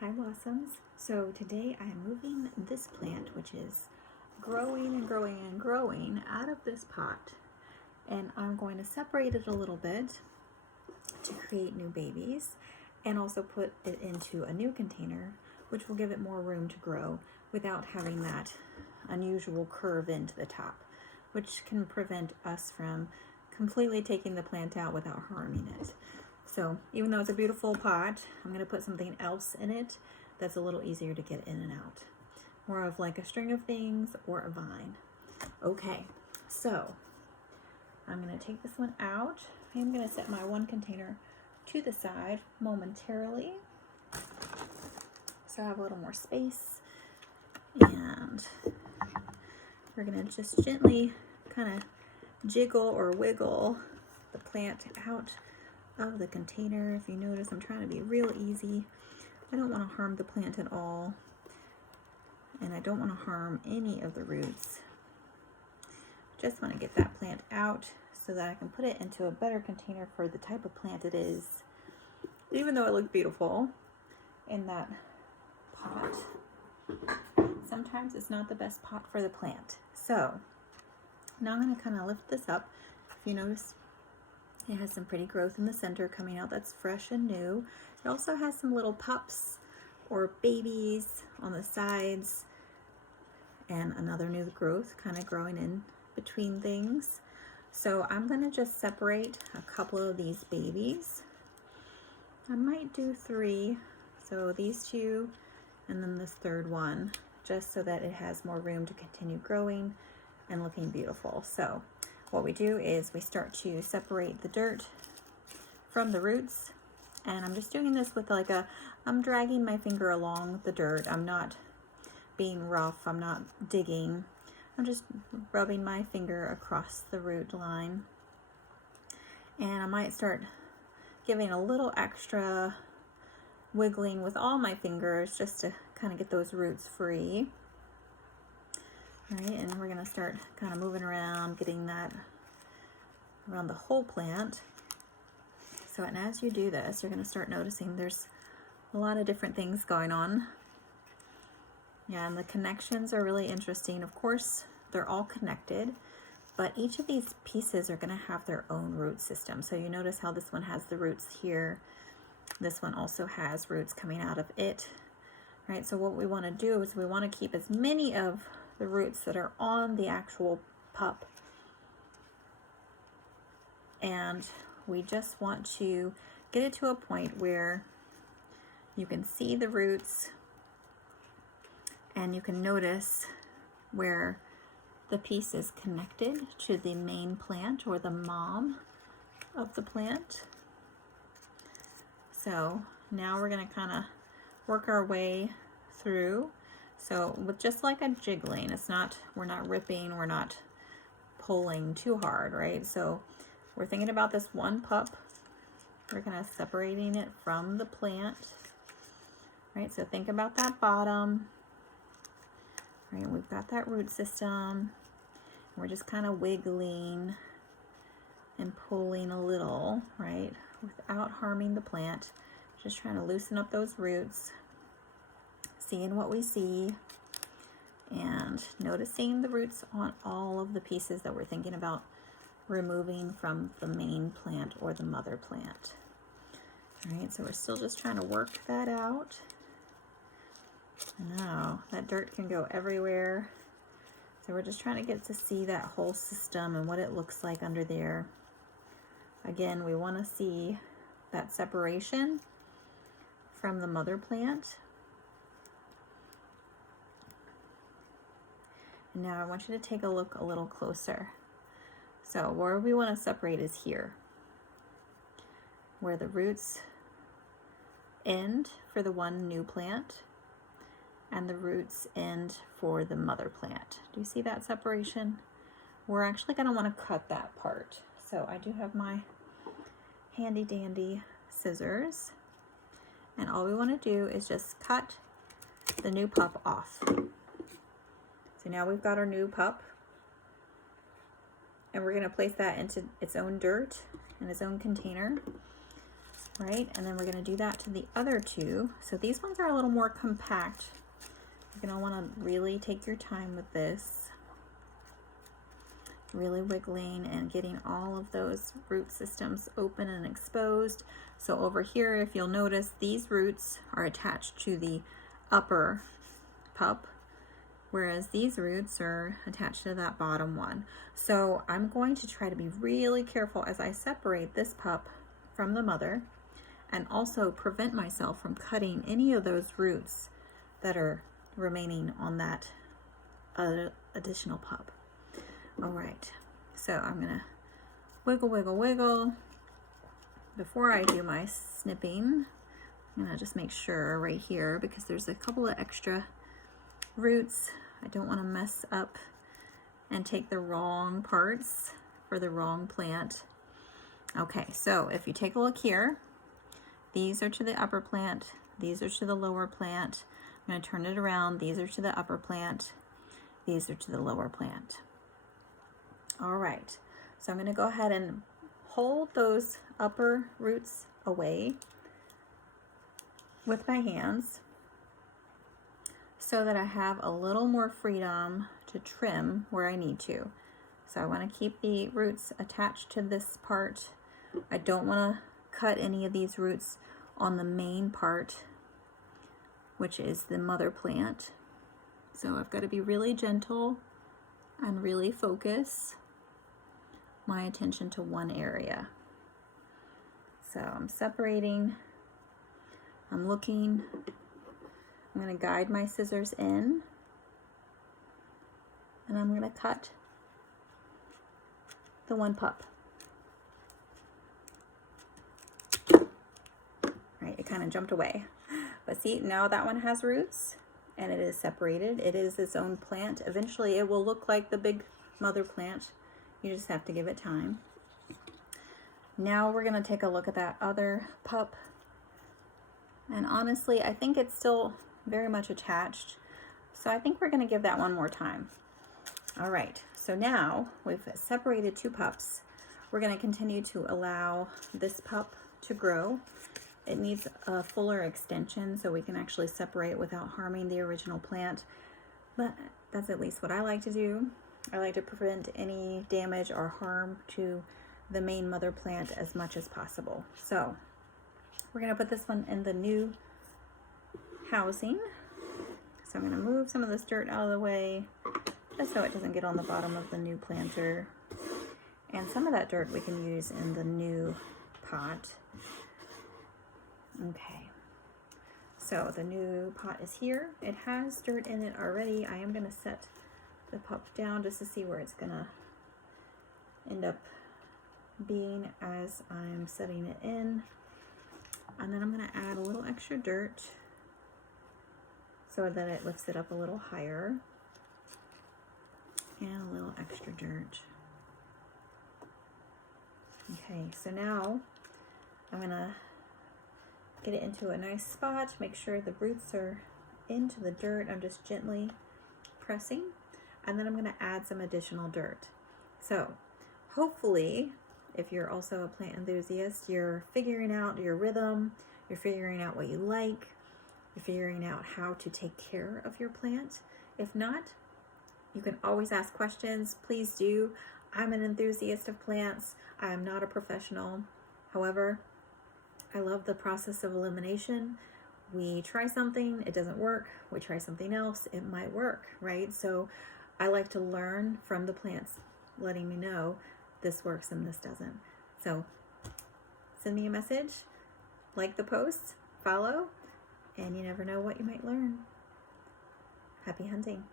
Hi Blossoms. So today I'm moving this plant, which is growing and growing and growing, out of this pot, and I'm going to separate it a little bit to create new babies and also put it into a new container, which will give it more room to grow without having that unusual curve into the top, which can prevent us from completely taking the plant out without harming it. So even though it's a beautiful pot, I'm going to put something else in it that's a little easier to get in and out. More of like a string of things or a vine. Okay, so I'm going to take this one out. I'm going to set my one container to the side momentarily, so I have a little more space. And we're going to just gently kind of jiggle or wiggle the plant out of the container. If you notice, I'm trying to be real easy. I don't want to harm the plant at all, and I don't want to harm any of the roots. Just want to get that plant out so that I can put it into a better container for the type of plant it is, even though it looked beautiful in that pot. Sometimes it's not the best pot for the plant. So now I'm going to kind of lift this up. If you notice, it has some pretty growth in the center coming out that's fresh and new. It also has some little pups or babies on the sides and another new growth kind of growing in between things. So I'm going to just separate a couple of these babies. I might do 3. So these 2 and then this third one, just so that it has more room to continue growing and looking beautiful. So what we do is we start to separate the dirt from the roots, and I'm just doing this with I'm dragging my finger along the dirt. I'm not being rough, I'm not digging. I'm just rubbing my finger across the root line. And I might start giving a little extra wiggling with all my fingers just to kind of get those roots free. All right, and we're going to start kind of moving around, getting that around the whole plant. So, and as you do this, you're going to start noticing there's a lot of different things going on. Yeah, and the connections are really interesting. Of course, they're all connected, but each of these pieces are going to have their own root system. So you notice how this one has the roots here. This one also has roots coming out of it. Right, so what we want to do is we want to keep as many of the roots that are on the actual pup, and we just want to get it to a point where you can see the roots and you can notice where the piece is connected to the main plant or the mom of the plant. So now we're going to kind of work our way through. So with just like a jiggling, we're not ripping, we're not pulling too hard, right? So we're thinking about this one pup. We're kind of separating it from the plant, right? So think about that bottom, right? We've got that root system. We're just kind of wiggling and pulling a little, right? Without harming the plant. Just trying to loosen up those roots, seeing what we see, and noticing the roots on all of the pieces that we're thinking about removing from the main plant or the mother plant. All right, so we're still just trying to work that out. I know that dirt can go everywhere. So we're just trying to get to see that whole system and what it looks like under there. Again, we want to see that separation from the mother plant. And now I want you to take a look a little closer. So where we want to separate is here, where the roots end for the one new plant and the roots end for the mother plant. Do you see that separation? We're actually going to want to cut that part. So I do have my handy dandy scissors, and all we want to do is just cut the new pup off. So now we've got our new pup, and we're going to place that into its own dirt in its own container. right? And then we're going to do that to the other two. So these ones are a little more compact. You're going to want to really take your time with this. Really wiggling and getting all of those root systems open and exposed. So over here, if you'll notice, these roots are attached to the upper pup, whereas these roots are attached to that bottom one. So I'm going to try to be really careful as I separate this pup from the mother, and also prevent myself from cutting any of those roots that are remaining on that additional pup. All right, so I'm gonna wiggle, wiggle, wiggle. Before I do my snipping, I'm gonna just make sure right here, because there's a couple of extra roots. I don't wanna mess up and take the wrong parts for the wrong plant. Okay, so if you take a look here, these are to the upper plant, these are to the lower plant. I'm gonna turn it around, these are to the upper plant, these are to the lower plant. All right, so I'm going to go ahead and hold those upper roots away with my hands so that I have a little more freedom to trim where I need to. So I want to keep the roots attached to this part. I don't want to cut any of these roots on the main part, which is the mother plant. So I've got to be really gentle and really focus my attention to one area. So I'm separating, I'm looking, I'm going to guide my scissors in, and I'm going to cut the one pup. Right, it kind of jumped away. But see, now that one has roots and it is separated. It is its own plant. Eventually it will look like the big mother plant. You just have to give it time. Now we're gonna take a look at that other pup. And honestly, I think it's still very much attached. So I think we're gonna give that one more time. All right, so now we've separated two pups. We're gonna continue to allow this pup to grow. It needs a fuller extension so we can actually separate without harming the original plant. But that's at least what I like to do. I like to prevent any damage or harm to the main mother plant as much as possible. So we're going to put this one in the new housing. So I'm going to move some of this dirt out of the way just so it doesn't get on the bottom of the new planter. And some of that dirt we can use in the new pot. Okay, so the new pot is here. It has dirt in it already. I am going to set the pup down just to see where it's going to end up being as I'm setting it in. And then I'm going to add a little extra dirt so that it lifts it up a little higher. And a little extra dirt. Okay, so now I'm going to get it into a nice spot. Make sure the roots are into the dirt. I'm just gently pressing. And then I'm going to add some additional dirt. So hopefully, if you're also a plant enthusiast, you're figuring out your rhythm, you're figuring out what you like, you're figuring out how to take care of your plant. If not, you can always ask questions. Please do. I'm an enthusiast of plants. I am not a professional. However, I love the process of elimination. We try something, it doesn't work. We try something else, it might work, right? So I like to learn from the plants, letting me know this works and this doesn't. So send me a message, like the post, follow, and you never know what you might learn. Happy hunting.